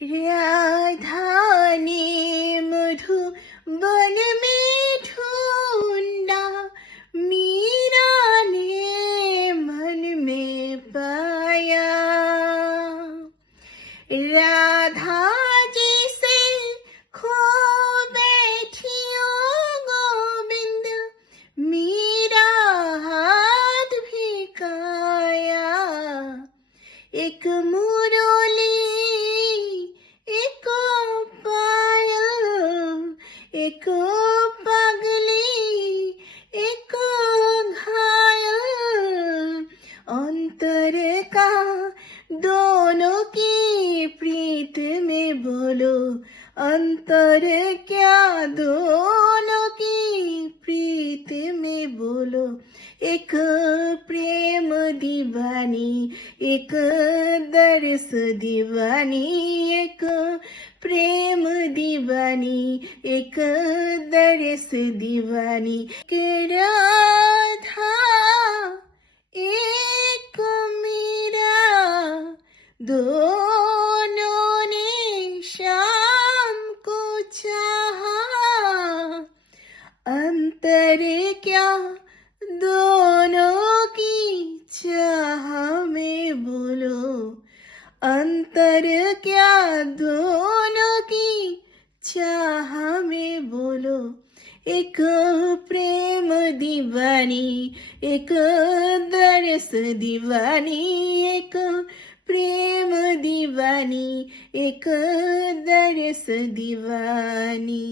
राधा ने मधुबन में ढूंढा, मीरा ने मन में पाया। राधा जी से खो बैठी ओ गोविंद, मीरा हाथ भिखाया। एक मुरली एक पायल, एक पगली एक घायल, अंतर का दोनों की प्रीत में बोलो, अंतर क्या दोनों की प्रीत में बोलो। एक प्रेम दीवानी एक दरस दीवानी, एक प्रेम दीवानी एक दरस दीवानी। के राधा एक मीरा, दोनों ने शाम को चाहा। अंतर क्या दोनों की चाह में बोलो, अंतर क्या दोनों की चाह में बोलो। एक प्रेम दीवानी एक दरस दीवानी, एक प्रेम दीवानी एक दरस दीवानी।